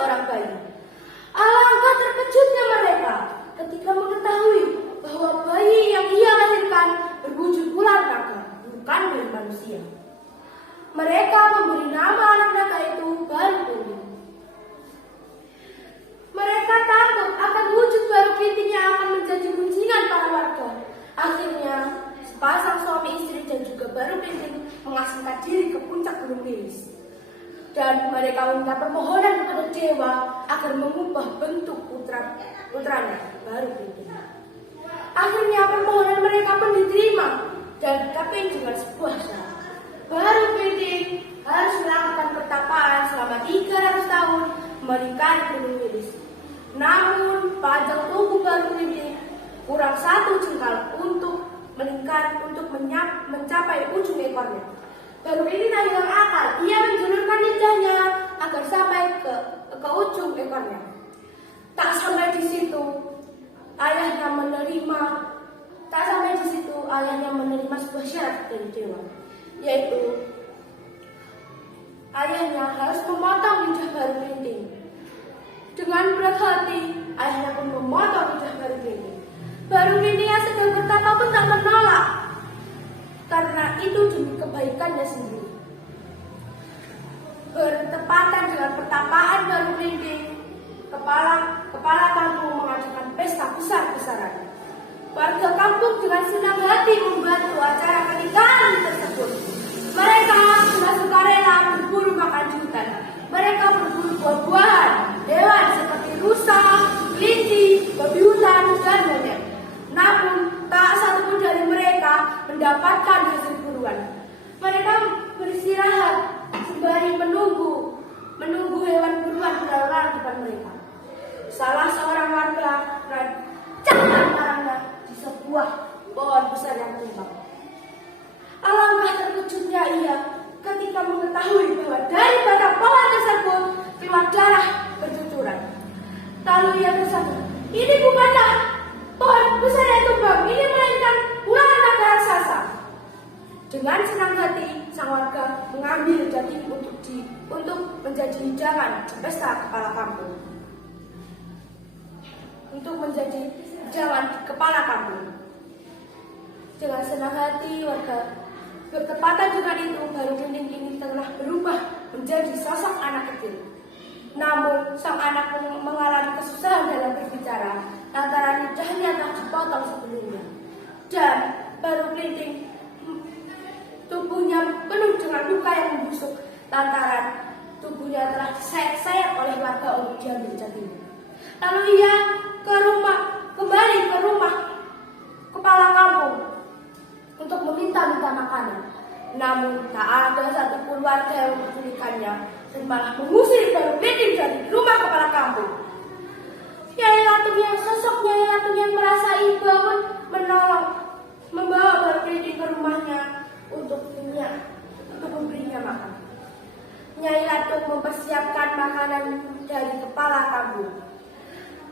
seorang bayi. Alangkah terkejutnya mereka ketika mengetahui bahwa bayi yang ia lahirkan berwujud ular naga, bukan bayi manusia. Mereka memberi nama anak naga itu Baru Kelinting. Mereka takut akan wujud Baru Kelinting yang akan menjadi gunjingan para warga. Akhirnya, sepasang suami istri dan juga Baru Kelinting mengasingkan diri ke puncak Gunung Wilis. Dan mereka meminta permohonan kepada dewa agar mengubah bentuk putranya Baru Kelinting. Akhirnya permohonan mereka pun diterima dan tapi dengan sebuah syarat. Baru Kelinting harus melakukan pertapaan selama 300 tahun melingkari Gunung Wilis. Namun panjang tubuh Baru Kelinting kurang 1 jengkal untuk mencapai ujung ekornya. Baru Kelinting tak hilang akal. Ia menjulurkan lidahnya agar sampai ke ujung ekornya. Tak sampai di situ, ayahnya menerima sebuah syarat dari dewa, yaitu ayahnya harus memotong lidah Baru Kelinting. Dengan berat hati, ayahnya pun memotong lidah Baru Kelinting. Baru Kelinting yang sedang bertapa pun tak menolak, karena itu demi kebaikannya sendiri. Bertepatan dengan pertapaan Baru Kelinting, kepala kampung mengadakan pesta besar-besaran. Warga kampung dengan senang hati membantu acara pernikahan tersebut. Mereka sudah sukarela berburu makan di hutan. Mereka berburu buah-buahan, hewan seperti rusa, kelinci, babi hutan, dan monyet. Namun, tak satu pun dari mereka mendapatkan hasil buruan. Mereka beristirahat sembari menunggu hewan buruan berlalu di depan mereka. Salah seorang warga mencabut karangnya di sebuah pohon besar yang tumbang. Alangkah terkejutnya ia ketika mengetahui bahwa dari batang pohon tersebut keluar darah bercucuran. Lalu ia tersadar, ini bukanlah pohon besar yang tumbang, ini melainkan ular naga raksasa. Dengan senang hati, sang warga mengambil daging untuk menjadi hidangan di pesta kepala kampung. Dengan senang hati, warga bertepatan dengan itu, Baru Kelinting ini telah berubah menjadi sosok anak kecil. Namun, sang anak mengalami kesusahan dalam berbicara lantaran lidahnya telah dipotong sebelumnya. Dan Baru Kelinting tubuhnya penuh dengan luka yang membusuk lantaran tubuhnya telah disayat-sayat oleh warga untuk diambil dagingnya. Lalu ia kembali ke rumah kepala kampung untuk meminta-minta makanan. Namun tak ada satupun warga yang mempedulikannya dan malah mengusir Baru Kelinting dari rumah kepala kampung. Sosok Nyai Latung yang merasa iba pun membawa Baru Kelinting ke rumahnya untuk memberinya makan. Nyai Latung mempersiapkan makanan dari kepala kampung.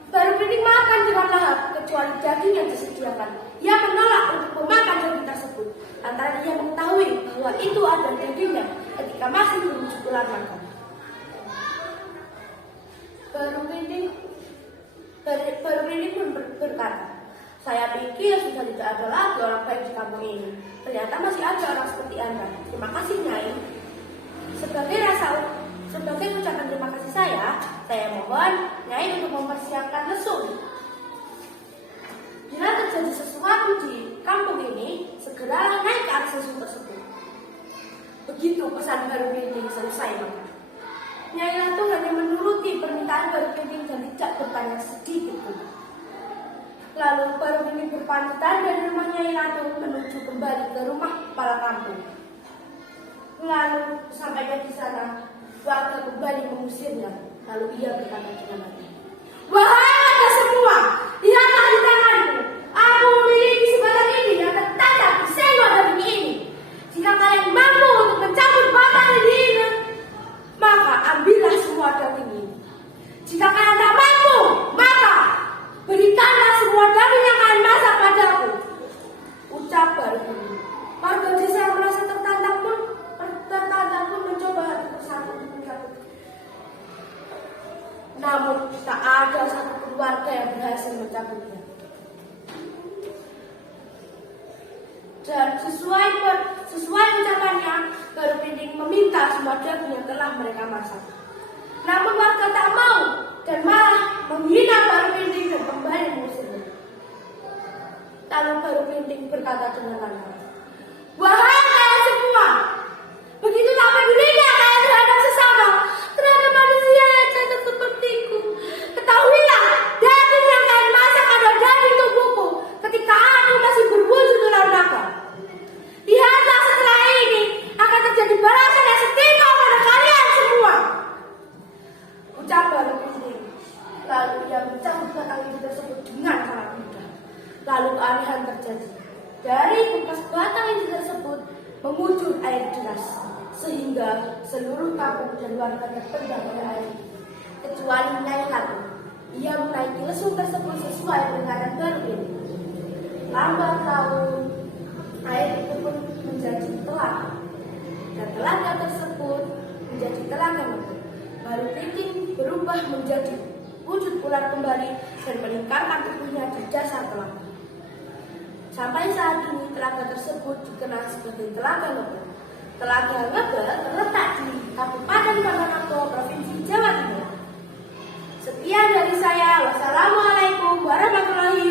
Baru Kelinting makan dengan lahap kecuali daging yang disediakan. Ia menolak untuk memakan daging tersebut lantaran ia mengetahui bahwa itu ada dagingnya ketika masih berwujud ular naga. Baru Kelinting pun berkata, saya pikir sudah tidak ada lagi orang baik di kampung ini. Ternyata masih ada orang seperti Anda. Terima kasih, Nyai. Sebagai ucapan terima kasih saya mohon Nyai untuk mempersiapkan lesung. Bila terjadi sesuatu di kampung ini, segeralah naik ke atas lesung tersebut. Begitu pesan Baru Kelinting selesai maka. Nyai Latung hanya menuruti permintaan Baru Kelinting dan tidak bertanya sedikit pun. Lalu Baru Kelinting berpamitan dari rumah Nyai Latung menuju kembali ke rumah kepala kampung. Lalu sampainya di sana, warga kembali mengusirnya. Lalu ia berkata dengan hati, wahai warga semua, lihatlah di tanganku. Aku memiliki sebatang ini yang tertanda bersenggol daging ini. Jika kalian mampu untuk mencabut batang ini, maka ambillah semua daging ini. Jika kalian tak mampu, maka berikanlah semua daging yang kalian masak padaku. Ucap Baru Kelinting. Warga desa yang merasa tertantang pun mencoba hati bersatu untuk menyatu. namun tak ada satu keluarga yang berhasil mencabutnya. Dan sesuai ucapannya, Baru Printing meminta semua daging yang telah mereka masak. Namun warga tak mau dan malah menghina Baru Printing dan kembali mengusirnya. Lalu Baru Printing berkata dengan lantang, "Wahai kalian semua, begitulah pedulinya kalian terhadap sesama, terhadap manusia yang cacat sepertiku. Ketahuilah, daging yang kalian masak adalah daging tubuhku ketika aku masih berwujud dalam naga. Lihatlah, setelah ini akan terjadi balasan yang setimpa pada kalian semua." Ucap Baru Printing. Lalu ia mencabut batang hijau tersebut dengan sangat mudah. Lalu keanehan terjadi. Dari bekas batang hijau tersebut mengucur air deras, sehingga seluruh kampung dan warga terpendam oleh air, kecuali Nyai Latu. Ia menaiki lesung tersebut sesuai dengan Baru Printing. Lambat laun, air itu pun menjadi telaga, dan telaga tersebut menjadi telaga lembut. Baru Printing berubah menjadi wujud ular kembali dan meningkatkan tubuhnya di dasar telaga. Sampai saat ini telaga tersebut dikenal sebagai Telaga Ngebel. Telaga Ngebel terletak di Kabupaten Ponorogo, Provinsi Jawa Timur. Sekian dari saya. Wassalamualaikum warahmatullahi